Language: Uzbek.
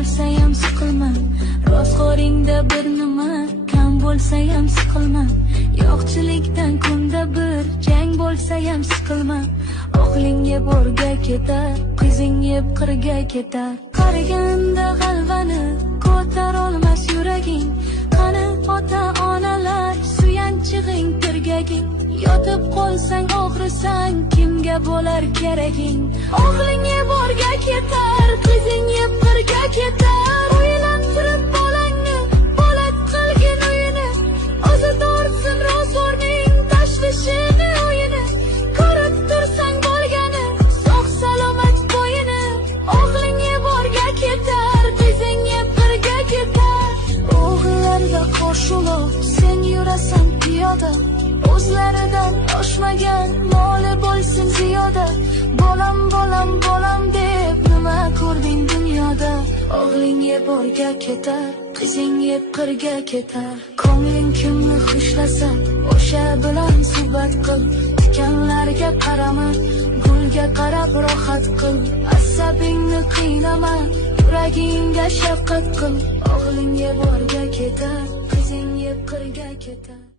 bo'lsa ham siqilma, rostgo'ringda bir nima kam bo'lsa ham siqilma, yo'qchilikdan kunda bir jang bo'lsa ham siqilma. O'g'ling yeb o'rga ketar, qizing yeb qirga ketar. Qariganda g'alvani ko'tar olmas yuraging. Qani ota-onalar suyanchig'ing, tirgaging. Yotib qolsang og'risang, kimga bo'lar keraging? O'g'ling yeb o'rga ketar, qizing yeb qirga ketar. O'ylantirib bolangni, bolat qilgin uyini. O'zi tortsin ro'zg'orning tashvishini, o'yini. Ko'rib tursang bo'lgani, sog' salomat bo'yini. O'g'ling yeb o'rga ketar, qizing yeb qirga ketar. O'g'illarga qo'shilib sen yurasan piyoda, o'zlaridan oshmagan moli bo'lsin ziyoda. Bolam bolam bolam deb nima ko'rding dunyoda? O'g'ling yeb o'rga ketar, qizing yeb qirga ketar. Ko'ngling kimni xushlasa o'sha bilan suhbat qil. Tikanlarga qarama, gulga qarab rohat qil. Asabingni qiynama, yuragingga shafqat qil. O'g'ling yeb o'rga ketar, qizing yeb qirga ketar.